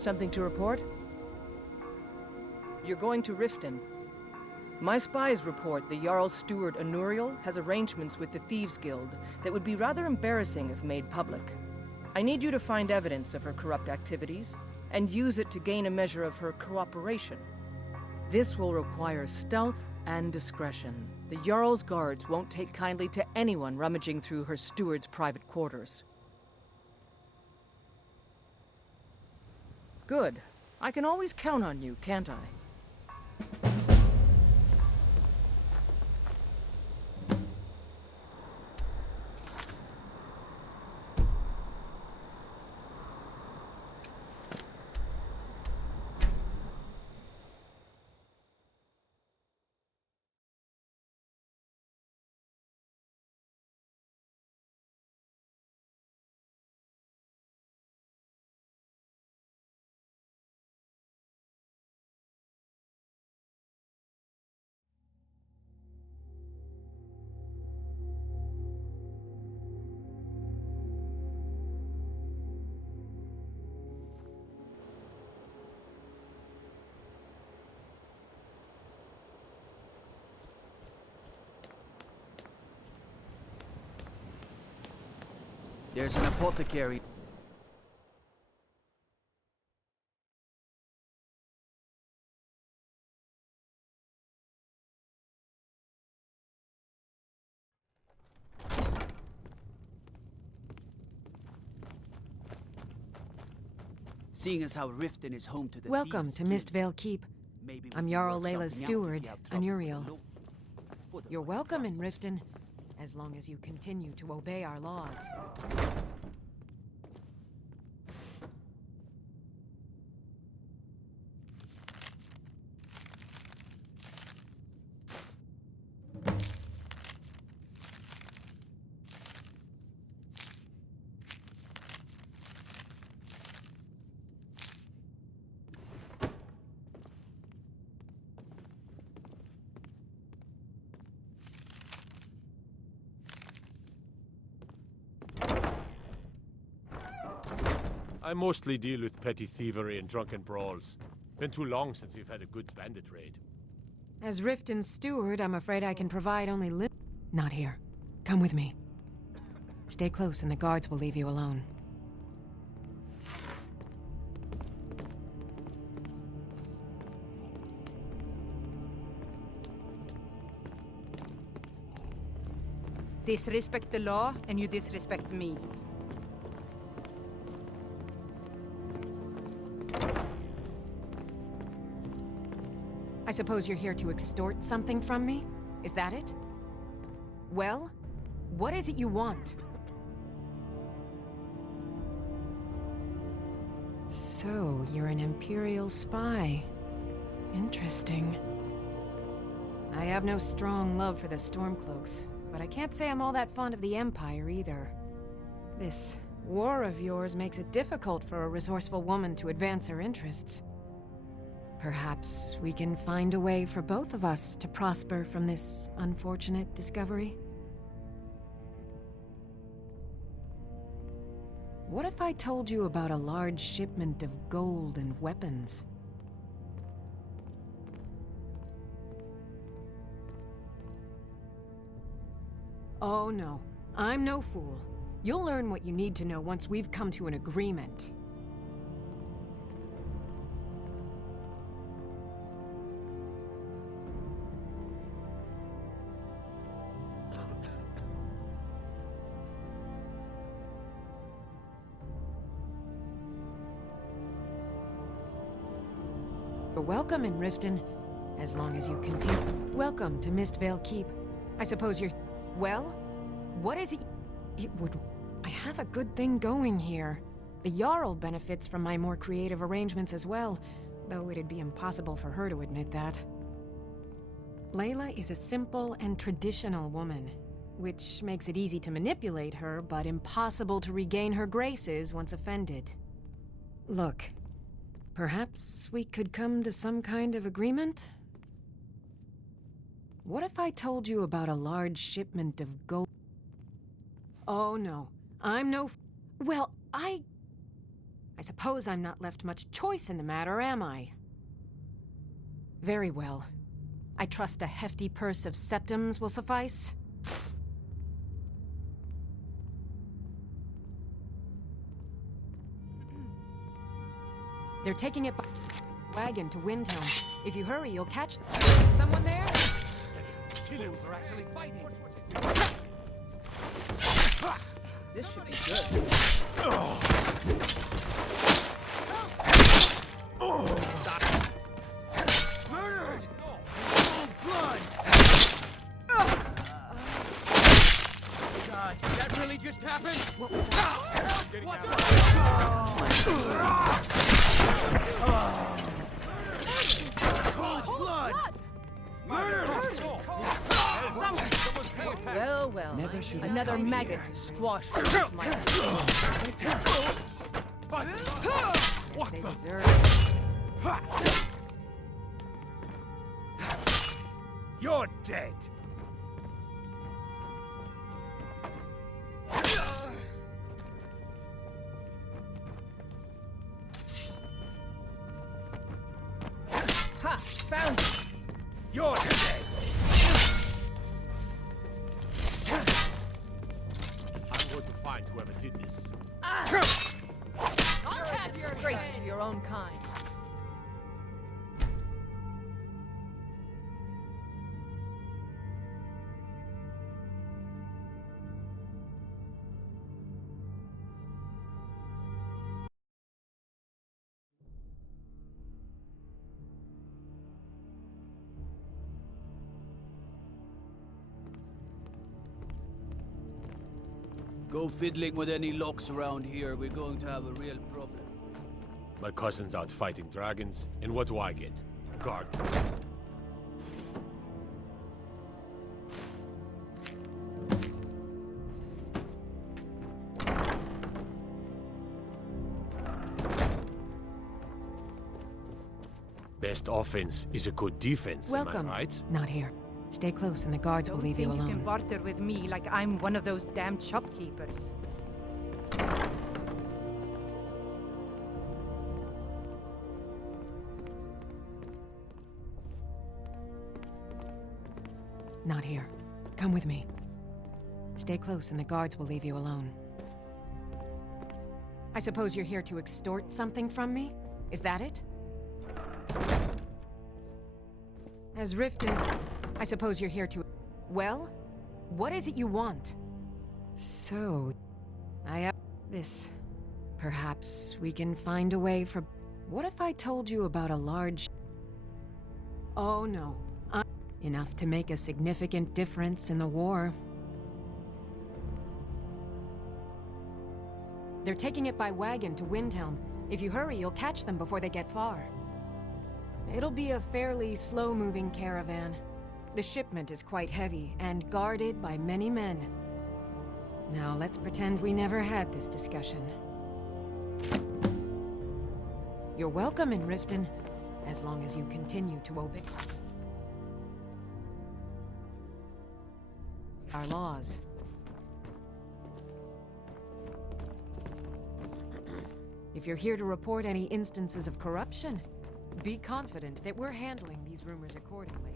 Something to report? You're going to Riften. My spies report the Jarl's steward Anuriel has arrangements with the Thieves Guild that would be rather embarrassing if made public. I need you to find evidence of her corrupt activities and use it to gain a measure of her cooperation. This will require stealth and discretion. The Jarl's guards won't take kindly to anyone rummaging through her steward's private quarters. Good. I can always count on you, can't I? There's an apothecary. Seeing as how Riften is home to the Welcome to Mistvale Keep. I'm Jarl Layla's steward, Anuriel. You're welcome in Riften, as long as you continue to obey our laws. I mostly deal with petty thievery and drunken brawls. Been too long since we've had a good bandit raid. As Riften's steward, I'm afraid I can provide only Not here. Come with me. Stay close and the guards will leave you alone. Disrespect the law, and you disrespect me. I suppose you're here to extort something from me? Is that it? Well, what is it you want? So, you're an Imperial spy. Interesting. I have no strong love for the Stormcloaks, but I can't say I'm all that fond of the Empire either. This war of yours makes it difficult for a resourceful woman to advance her interests. Perhaps we can find a way for both of us to prosper from this unfortunate discovery? What if I told you about a large shipment of gold and weapons? Oh no, I'm no fool. You'll learn what you need to know once we've come to an agreement. You're welcome in Riften, as long as you continue. Welcome to Mistvale Keep. I suppose you're... Well, what is it? It would... I have a good thing going here. The Jarl benefits from my more creative arrangements as well, though it'd be impossible for her to admit that. Layla is a simple and traditional woman, which makes it easy to manipulate her, but impossible to regain her graces once offended. Look, perhaps we could come to some kind of agreement? What if I told you about a large shipment of gold? Oh no, I'm no... Well, I I suppose I'm not left much choice in the matter, am I? Very well. I trust a hefty purse of septims will suffice. They're taking it by wagon to Windhelm. If you hurry, you'll catch them. Is someone there? They're actually fighting. This should be good. Murdered! Blood! God, did that really just happen? What was that? Cold blood! Murder! Well, well. Never should have Another come maggot here. squashed with my They deserve it. You're dead. Ha! Found it! You're dead. I'm going to find whoever did this. I'll have your grace to your own kind. Go fiddling with any locks around here. We're going to have a real problem. My cousin's out fighting dragons, and what do I get? Guard. Best offense is a good defense, Welcome. am I right? Not here. Stay close and the guards will Don't leave you think you alone. can barter with me like I'm one of those damn shopkeepers. Not here. Come with me. Stay close and the guards will leave you alone. I suppose you're here to extort something from me? Is that it? As Riften's... I suppose you're here to... Well? What is it you want? So... I have... this. Perhaps we can find a way for... What if I told you about a large... Oh no. Enough to make a significant difference in the war. They're taking it by wagon to Windhelm. If you hurry, you'll catch them before they get far. It'll be a fairly slow-moving caravan. The shipment is quite heavy, and guarded by many men. Now let's pretend we never had this discussion. You're welcome in Riften, as long as you continue to obey our laws. If you're here to report any instances of corruption, be confident that we're handling these rumors accordingly.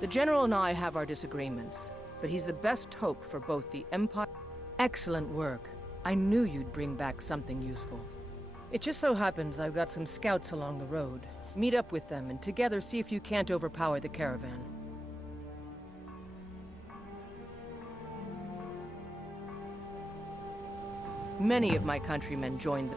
The General and I have our disagreements, but he's the best hope for both the Empire... Excellent work. I knew you'd bring back something useful. It just so happens I've got some scouts along the road. Meet up with them and together see if you can't overpower the caravan. Many of my countrymen joined the...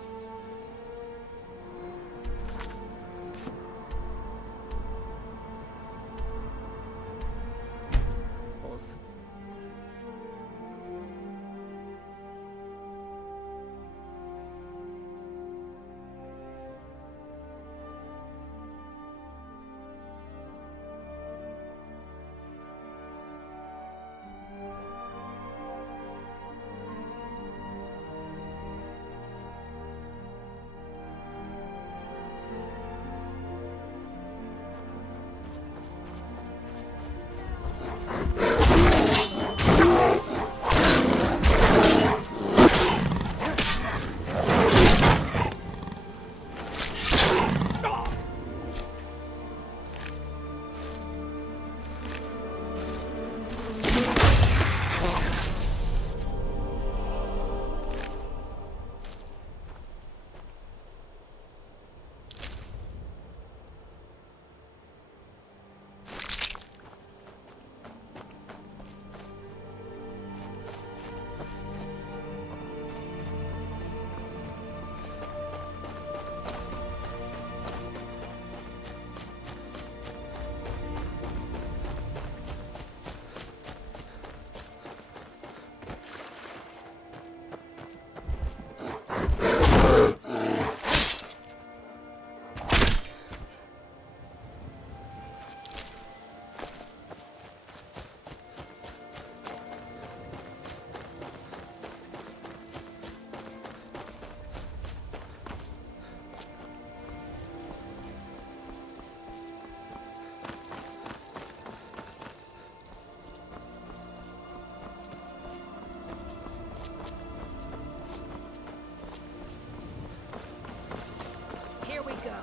Here we go.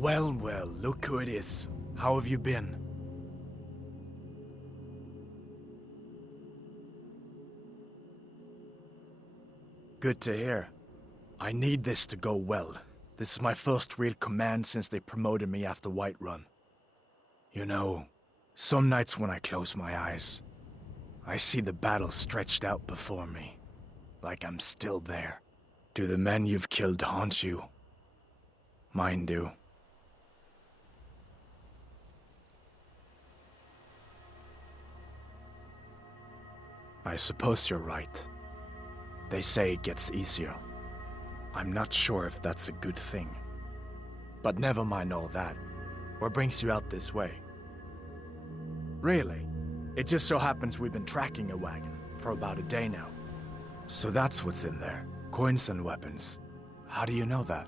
Well, well, look who it is. How have you been? Good to hear. I need this to go well. This is my first real command since they promoted me after Whiterun. You know, some nights when I close my eyes, I see the battle stretched out before me, like I'm still there. Do the men you've killed haunt you? Mine do. I suppose you're right. They say it gets easier. I'm not sure if that's a good thing. But never mind all that. What brings you out this way? Really? It just so happens we've been tracking a wagon for about a day now. So that's what's in there. Coins and weapons. How do you know that?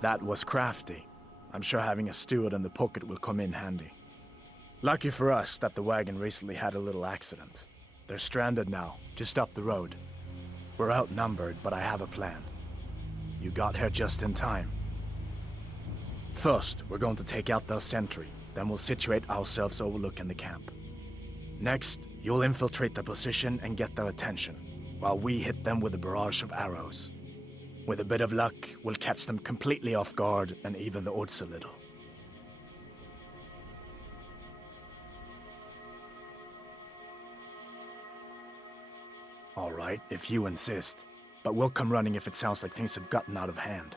That was crafty. I'm sure having a steward in the pocket will come in handy. Lucky for us that the wagon recently had a little accident. They're stranded now, just up the road. We're outnumbered, but I have a plan. You got here just in time. First, we're going to take out their sentry, then we'll situate ourselves overlooking the camp. Next, you'll infiltrate the position and get their attention, while we hit them with a barrage of arrows. With a bit of luck, we'll catch them completely off guard and even the odds a little. All right, if you insist. But we'll come running if it sounds like things have gotten out of hand.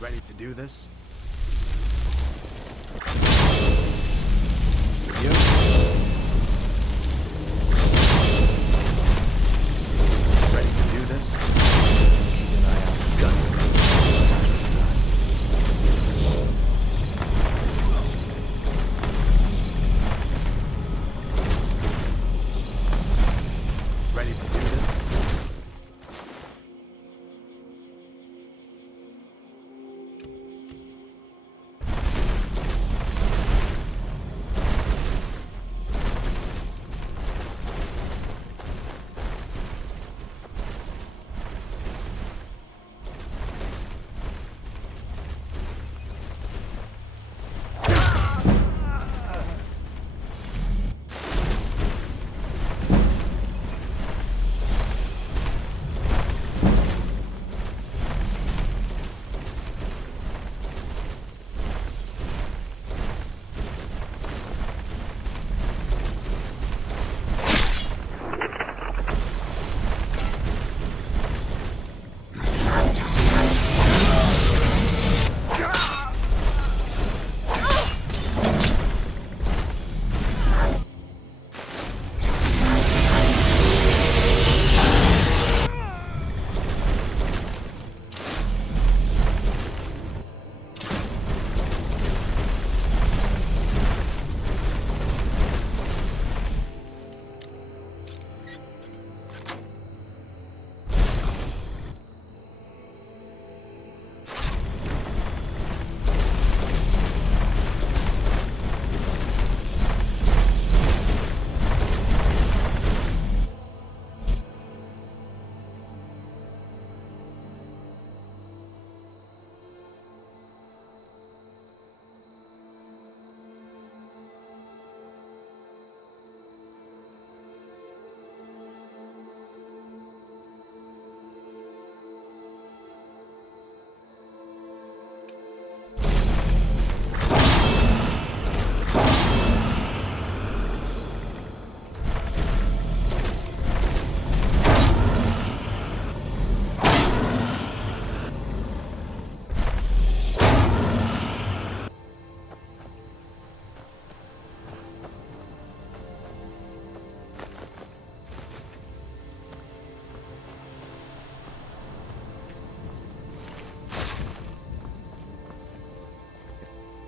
Ready to do this? You? Ready to do this? Then I have gun Ready to do this?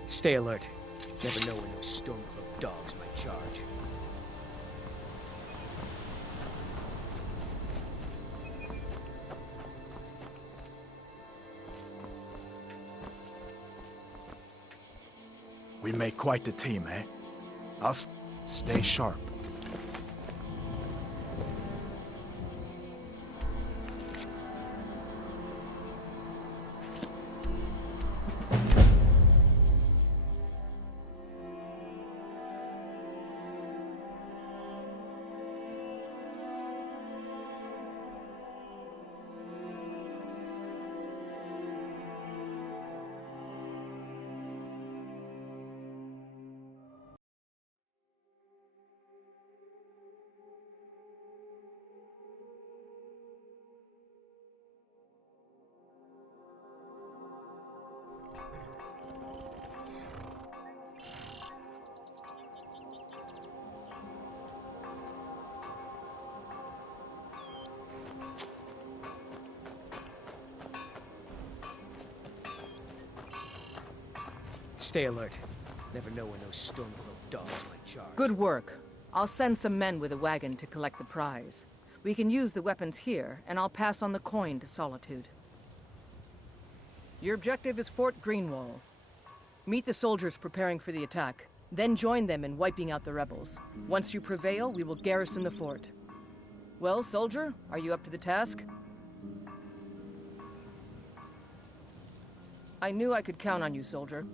Stay alert. Never know when those Stormcloak dogs might charge. We make quite the team, eh? I'll stay sharp. Stay alert. Never know when those Stormcloak dogs might charge. Good work. I'll send some men with a wagon to collect the prize. We can use the weapons here, and I'll pass on the coin to Solitude. Your objective is Fort Greenwall. Meet the soldiers preparing for the attack, then join them in wiping out the rebels. Once you prevail, we will garrison the fort. Well, soldier, are you up to the task? I knew I could count on you, soldier.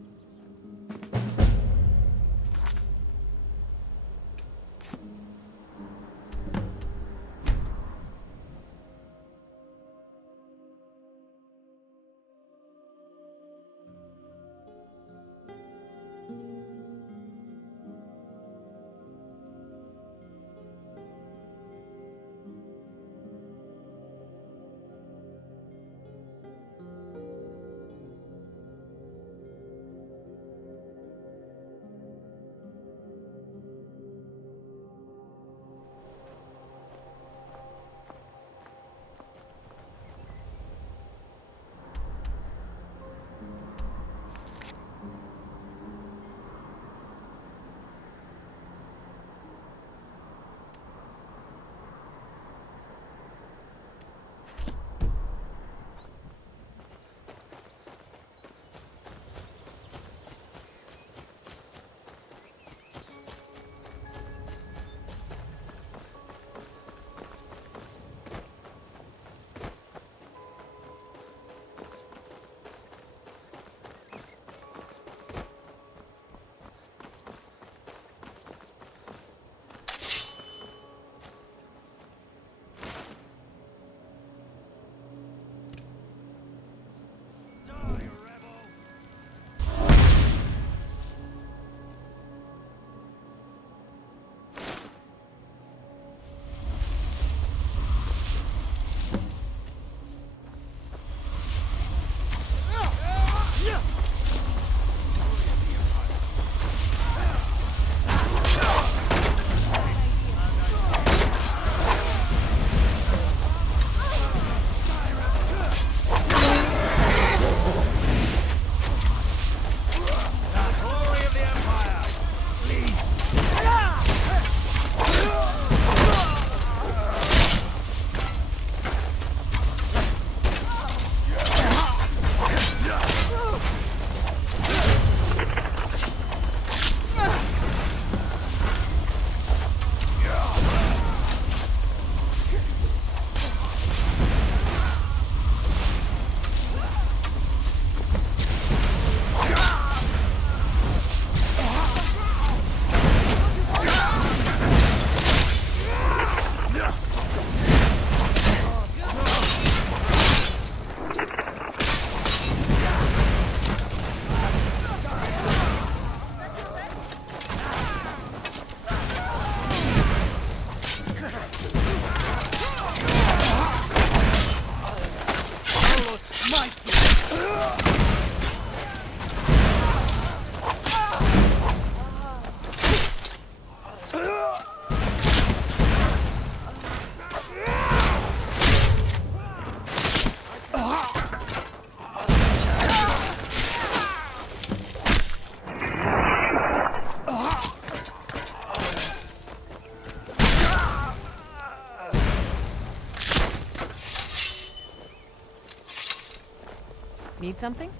Need something?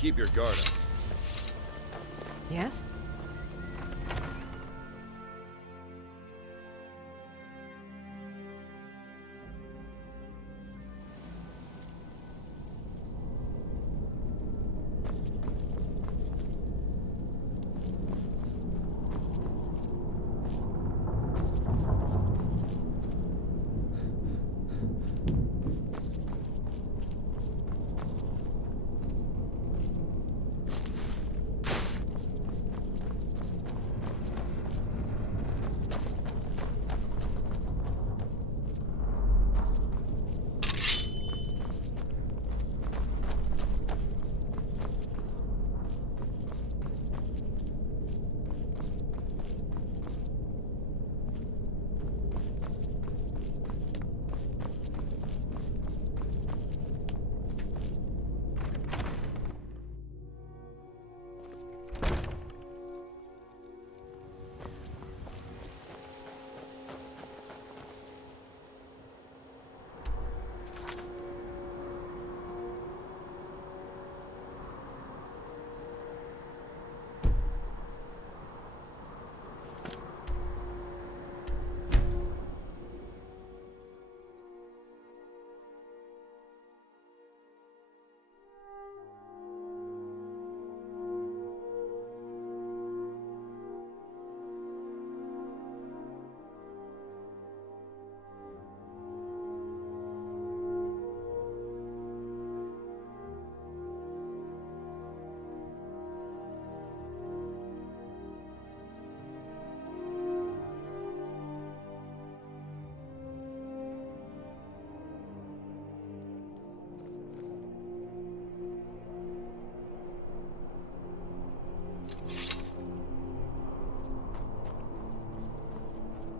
Keep your guard up. Yes?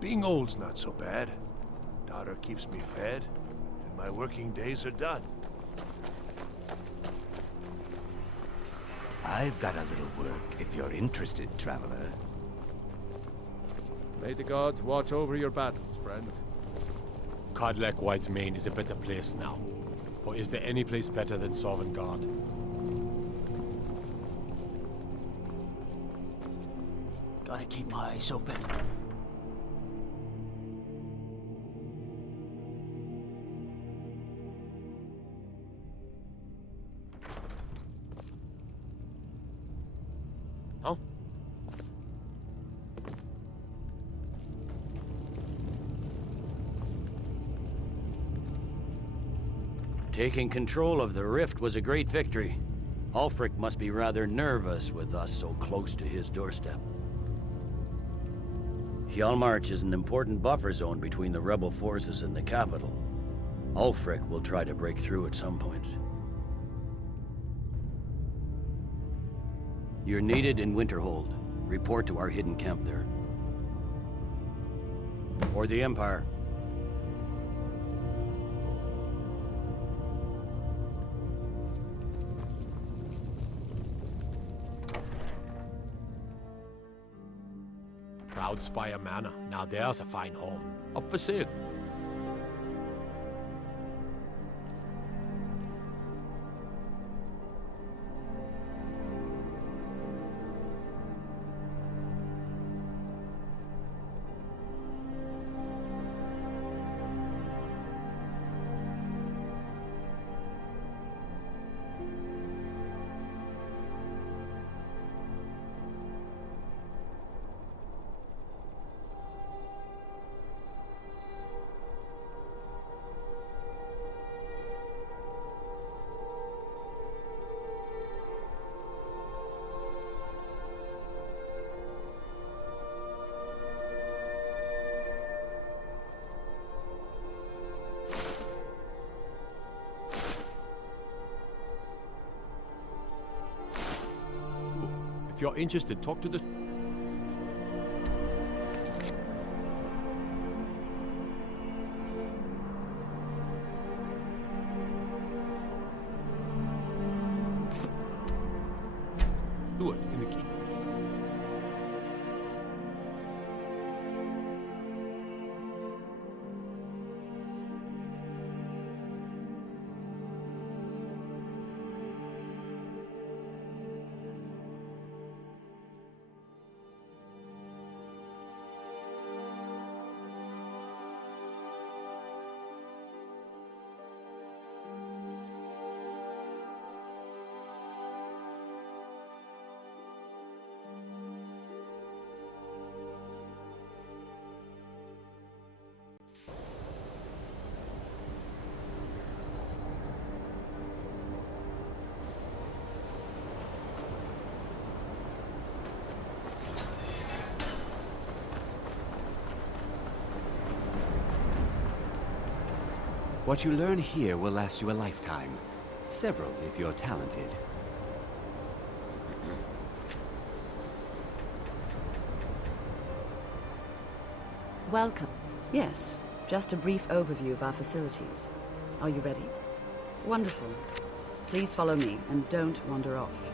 Being old's not so bad. Daughter keeps me fed, and my working days are done. I've got a little work, if you're interested, traveler. May the gods watch over your battles, friend. Codlec Whitemane is a better place now. For is there any place better than Sovngarde? Gotta keep my eyes open. Huh? Taking control of the rift was a great victory. Ulfric must be rather nervous with us so close to his doorstep. Hjalmarch is an important buffer zone between the rebel forces and the capital. Ulfric will try to break through at some point. You're needed in Winterhold. Report to our hidden camp there. For the Empire. Proudspire Manor. Now there's a fine home. Up for sale. If you're interested, talk to the... Do it in the key. What you learn here will last you a lifetime. Several, if you're talented. Welcome. Yes, just a brief overview of our facilities. Are you ready? Wonderful. Please follow me, and don't wander off.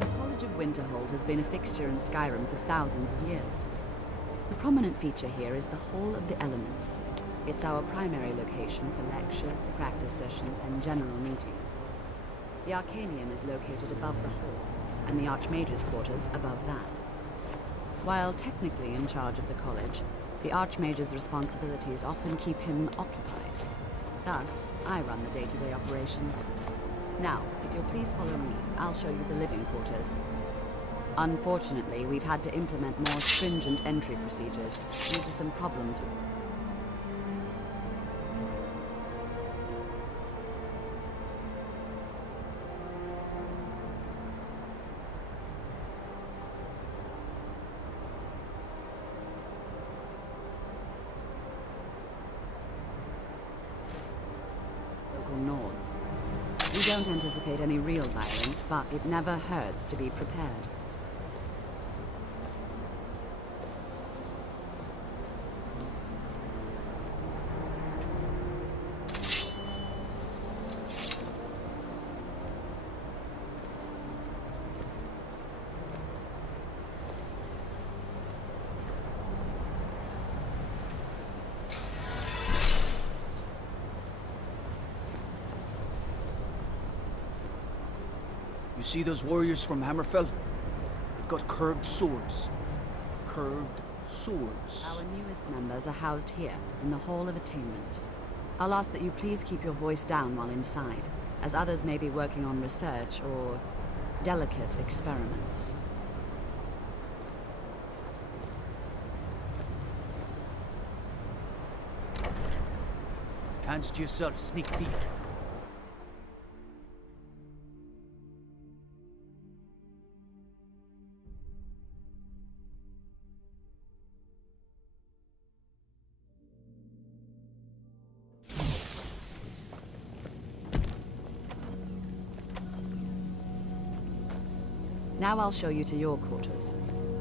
The College of Winterhold has been a fixture in Skyrim for thousands of years. The prominent feature here is the Hall of the Elements. It's our primary location for lectures, practice sessions, and general meetings. The Arcanium is located above the hall, and the Archmage's quarters above that. While technically in charge of the college, the Archmage's responsibilities often keep him occupied. Thus, I run the day-to-day operations. Now, if you'll please follow me, I'll show you the living quarters. Unfortunately, we've had to implement more stringent entry procedures due to some problems with... Nords. We don't anticipate any real violence, but it never hurts to be prepared. see those warriors from Hammerfell? They've got curved swords. Curved swords. Our newest members are housed here, in the Hall of Attainment. I'll ask that you please keep your voice down while inside, as others may be working on research or delicate experiments. Hands to yourself, sneak thief. Now I'll show you to your quarters.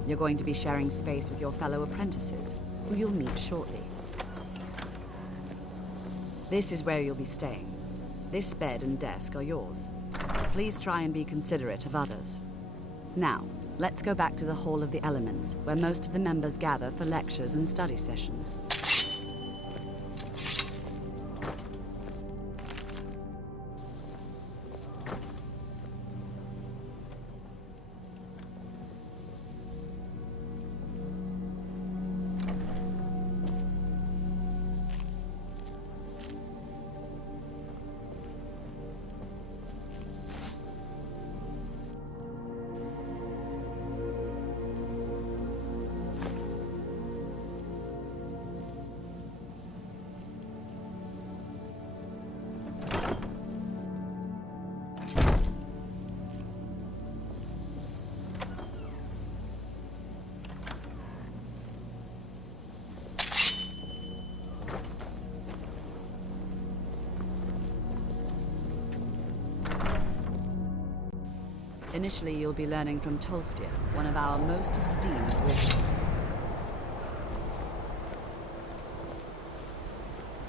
You're going to be sharing space with your fellow apprentices, who you'll meet shortly. This is where you'll be staying. This bed and desk are yours. Please try and be considerate of others. Now, let's go back to the Hall of the Elements, where most of the members gather for lectures and study sessions. Initially, you'll be learning from Tolfdir, one of our most esteemed wizards.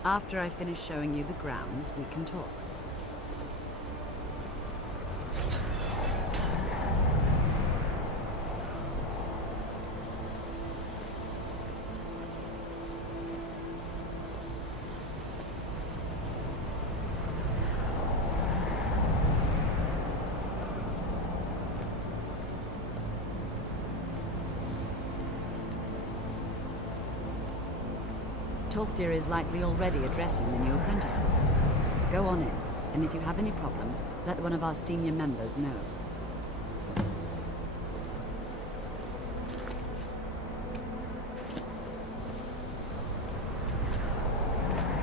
After I finish showing you the grounds, we can talk. Tolfdir is likely already addressing the new apprentices. Go on in, and if you have any problems, let one of our senior members know.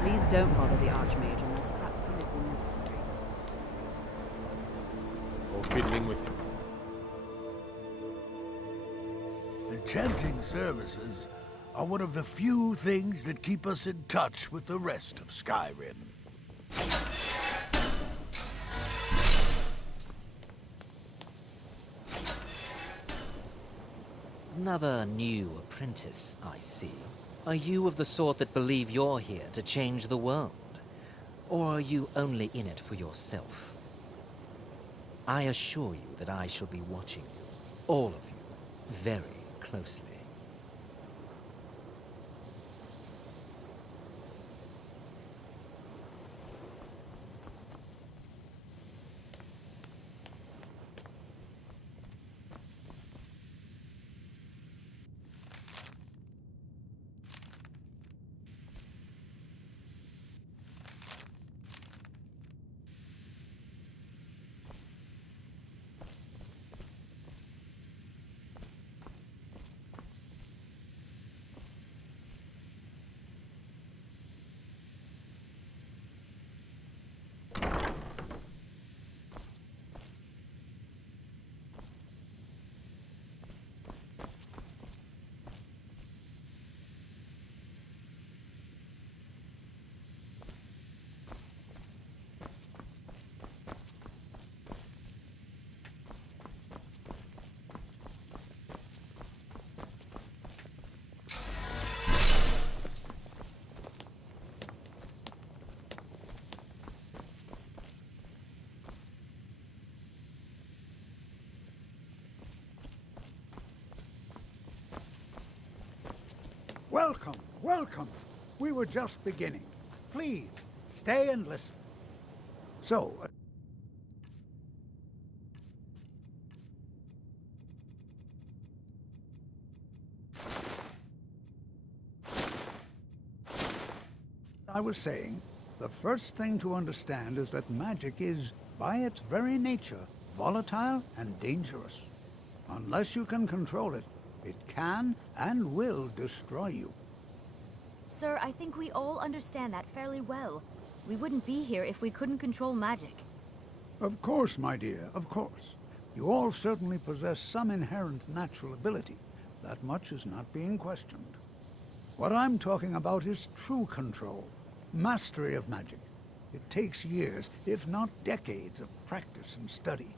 Please don't bother the Archmage unless it's absolutely necessary. Or fiddling with him. Enchanting services are one of the few things that keep us in touch with the rest of Skyrim. Another new apprentice, I see. Are you of the sort that believe you're here to change the world? Or are you only in it for yourself? I assure you that I shall be watching you, all of you, very closely. Welcome, welcome. We were just beginning. Please, stay and listen. So, I was saying, the first thing to understand is that magic is, by its very nature, volatile and dangerous. Unless you can control it, it can and will destroy you. Sir, I think we all understand that fairly well. We wouldn't be here if we couldn't control magic. Of course, my dear, of course. You all certainly possess some inherent natural ability. That much is not being questioned. What I'm talking about is true control, mastery of magic. It takes years, if not decades, of practice and study.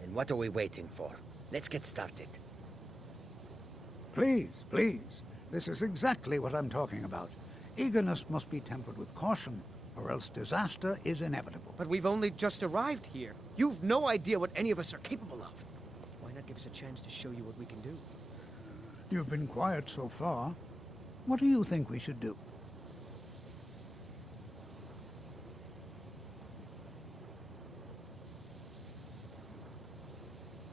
Then what are we waiting for? Let's get started. Please, please. This is exactly what I'm talking about. Eagerness must be tempered with caution, or else disaster is inevitable. But we've only just arrived here. You've no idea what any of us are capable of. Why not give us a chance to show you what we can do? You've been quiet so far. What do you think we should do?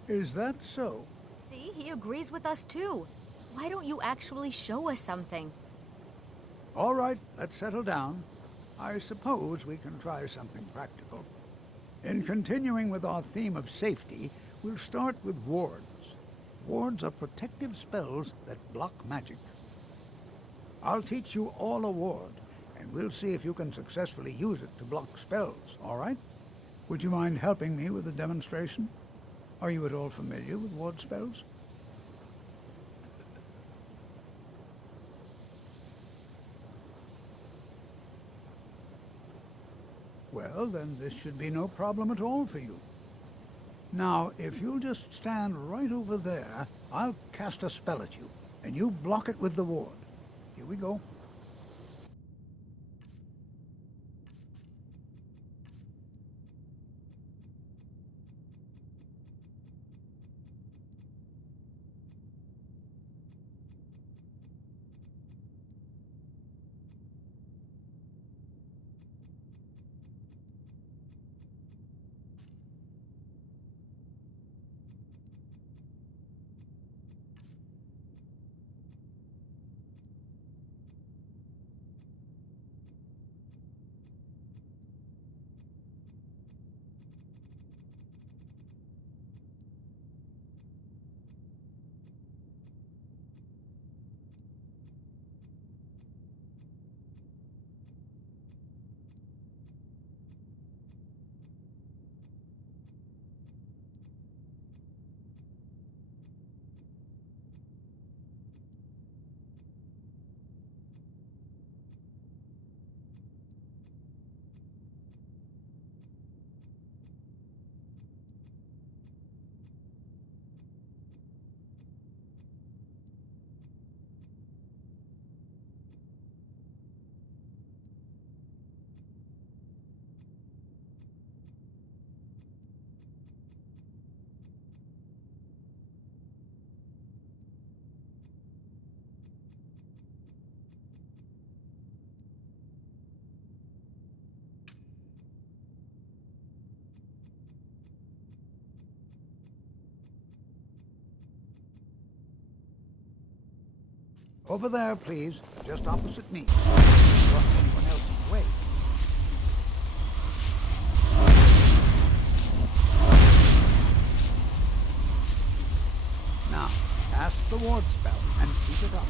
Is that so? See, he agrees with us too. Why don't you actually show us something? All right, let's settle down. I suppose we can try something practical. In continuing with our theme of safety, we'll start with wards. Wards are protective spells that block magic. I'll teach you all a ward, and we'll see if you can successfully use it to block spells, all right? Would you mind helping me with the demonstration? Are you at all familiar with ward spells? Well, then this should be no problem at all for you. Now, if you'll just stand right over there, I'll cast a spell at you, and you block it with the ward. Here we go. Over there, please. Just opposite me. Don't want anyone else in the way. Now, cast the ward spell and keep it up.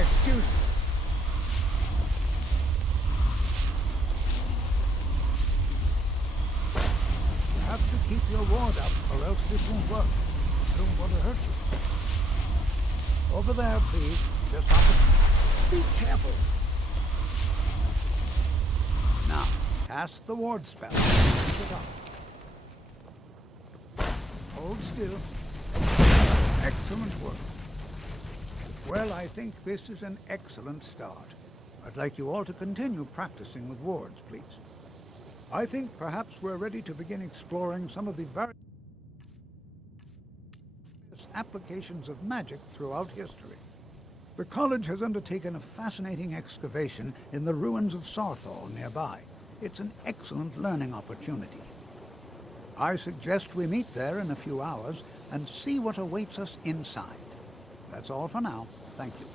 Excuse me. You have to keep your ward up, or else this won't work. I don't want to hurt you. Over there, please. Just opposite. Be careful. Now, cast the ward spell. Keep it up. Hold still. Excellent work. Well, I think this is an excellent start. I'd like you all to continue practicing with wards, please. I think perhaps we're ready to begin exploring some of the various applications of magic throughout history. The college has undertaken a fascinating excavation in the ruins of Saarthal nearby. It's an excellent learning opportunity. I suggest we meet there in a few hours and see what awaits us inside. That's all for now. Thank you.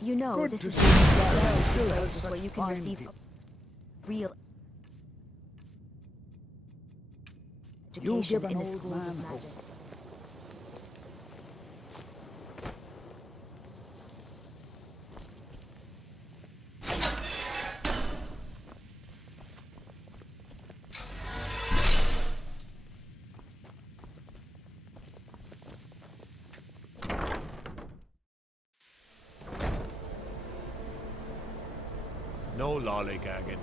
You know, Good this to is see you. places where you can Fine receive people. real You'll give education an in the old schools of man hope. magic. No lollygagging.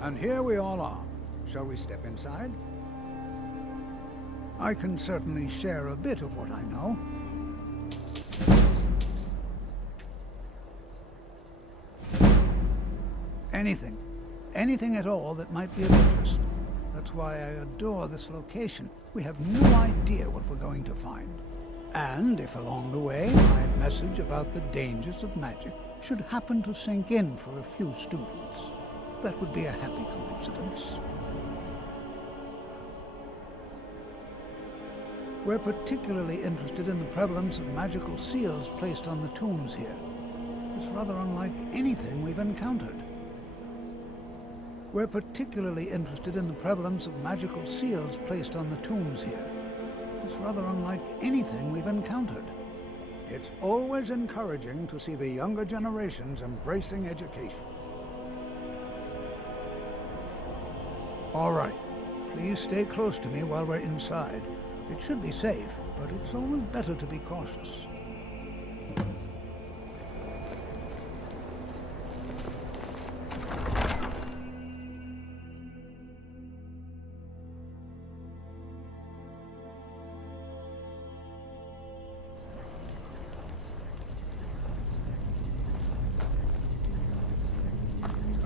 And here we all are. Shall we step inside? I can certainly share a bit of what I know. Anything. Anything at all that might be of interest. That's why I adore this location. We have no idea what we're going to find. And if along the way my message about the dangers of magic should happen to sink in for a few students, that would be a happy coincidence. We're particularly interested in the prevalence of magical seals placed on the tombs here. It's rather unlike anything we've encountered. We're particularly interested in the prevalence of magical seals placed on the tombs here. It's rather unlike anything we've encountered. It's always encouraging to see the younger generations embracing education. All right. Please stay close to me while we're inside. It should be safe, but it's always better to be cautious.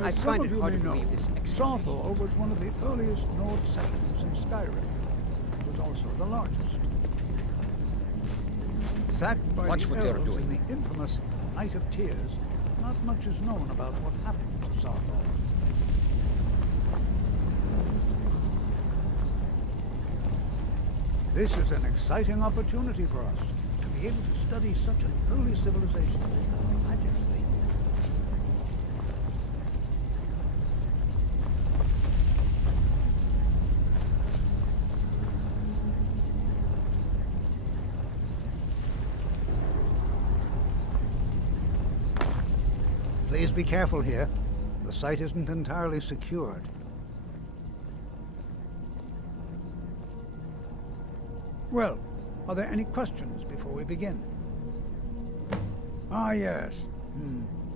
I As find some it of you hard may to know, believe this excavation. Saarthal was one of the earliest Nord settlements in Skyrim. It was also the largest. Sacked by Watch the what you're elves doing. in the infamous Night of Tears, not much is known about what happened to Saarthal. This is an exciting opportunity for us to be able to study such an early civilization. Magically. Please be careful here. The site isn't entirely secured. Well, are there any questions before we begin? Ah, yes.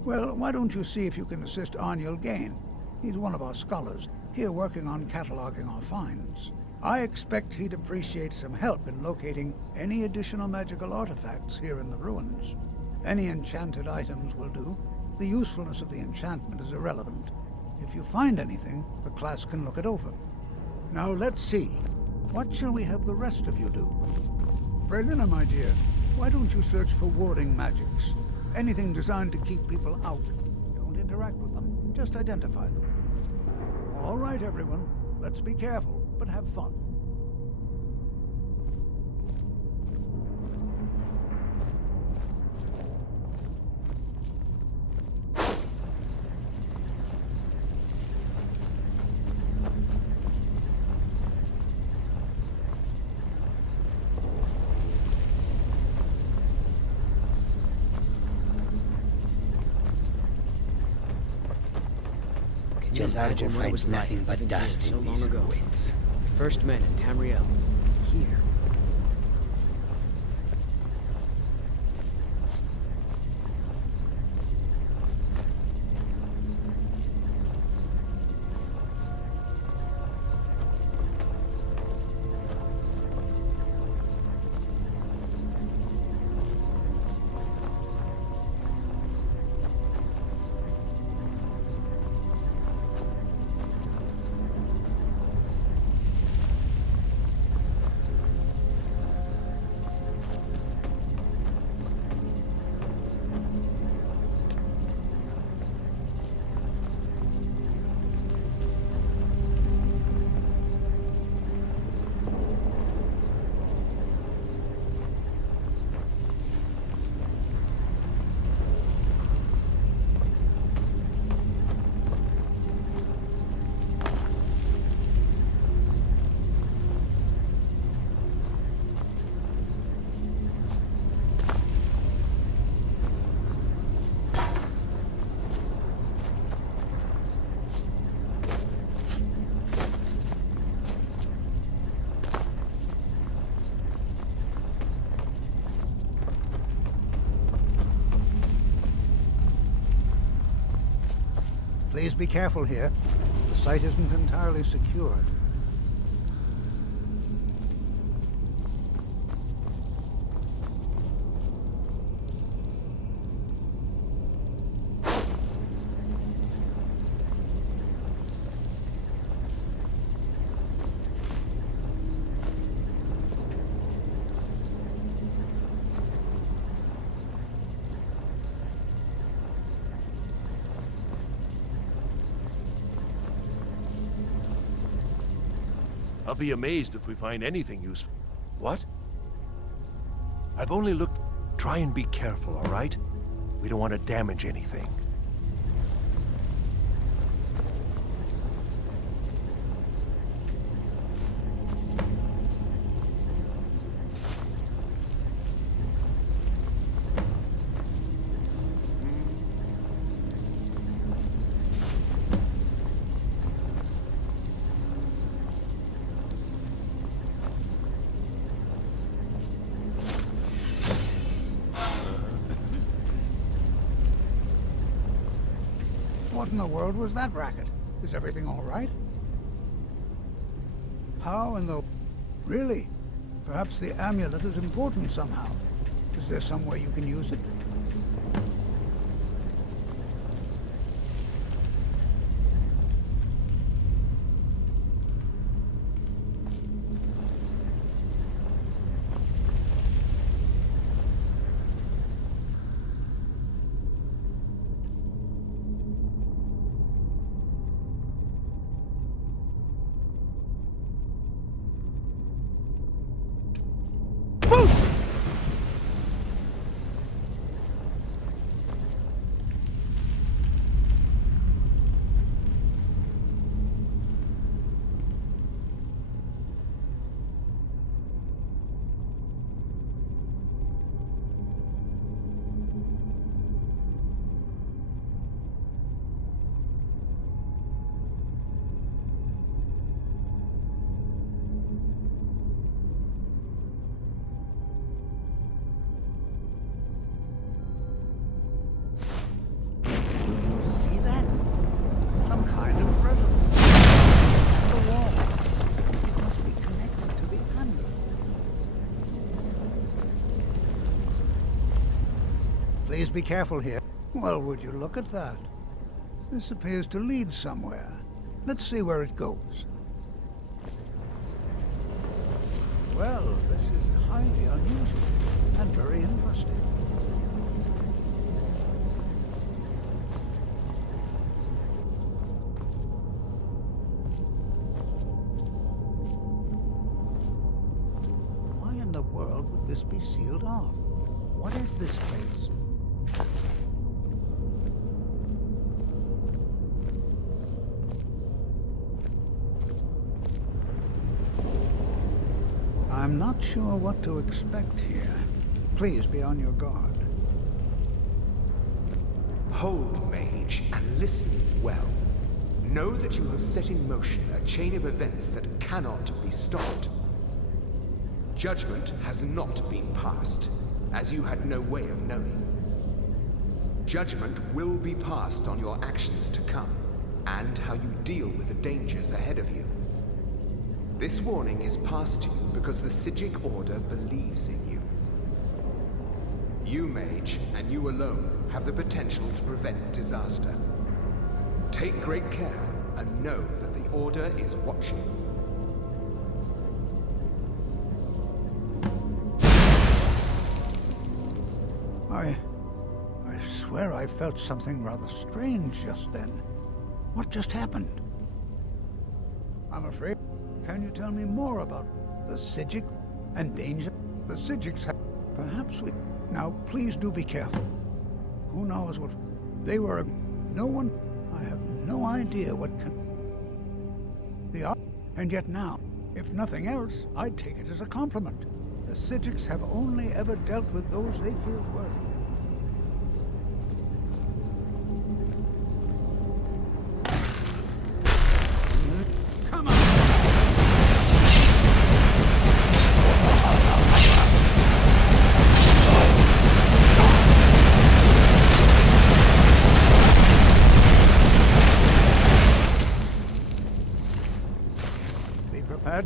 Well, why don't you see if you can assist Arniel Gain? He's one of our scholars, here working on cataloging our finds. I expect he'd appreciate some help in locating any additional magical artifacts here in the ruins. Any enchanted items will do. The usefulness of the enchantment is irrelevant. If you find anything, the class can look it over. Now let's see. What shall we have the rest of you do? Braylina, my dear, why don't you search for warding magics? Anything designed to keep people out. Don't interact with them, just identify them. All right, everyone. Let's be careful, but have fun. Imagine finds nothing but dust so long ago. The first men in Tamriel. Here. Please be careful here. The site isn't entirely secured. I'll be amazed if we find anything useful. What? I've only looked... Try and be careful, all right? We don't want to damage anything. What in the world was that racket? Is everything all right? How in the... Really? Perhaps the amulet is important somehow. Is there some way you can use it? Please be careful here. Well, would you look at that? This appears to lead somewhere. Let's see where it goes. Well, this is highly unusual and very interesting. Why in the world would this be sealed off? What is this place? I'm not sure what to expect here. Please be on your guard. Hold, mage, and listen well. Know that you have set in motion a chain of events that cannot be stopped. Judgment has not been passed, as you had no way of knowing. Judgment will be passed on your actions to come, and how you deal with the dangers ahead of you. This warning is passed to you because the Psijic Order believes in you. You, mage, and you alone, have the potential to prevent disaster. Take great care, and know that the Order is watching. I swear I felt something rather strange just then. What just happened? I'm afraid... Can you tell me more about the Psijic and danger? The Psijics have... Perhaps we... Now, please do be careful. Who knows what... They were... No one... I have no idea what can... And yet now, if nothing else, I'd take it as a compliment. The Psijics have only ever dealt with those they feel worthy.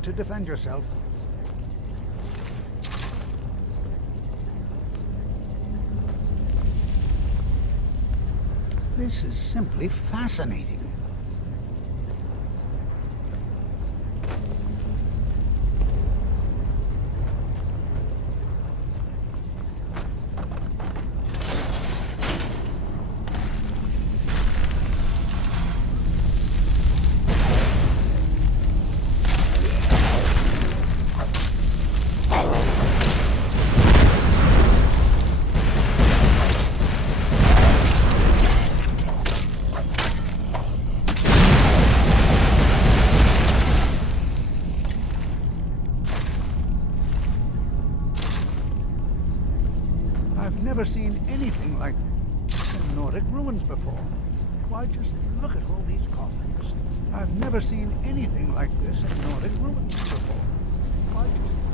To defend yourself. This is simply fascinating. Never seen anything like in Nordic ruins before. Why, just look at all these coffins. I've never seen anything like this in Nordic ruins before. Why, just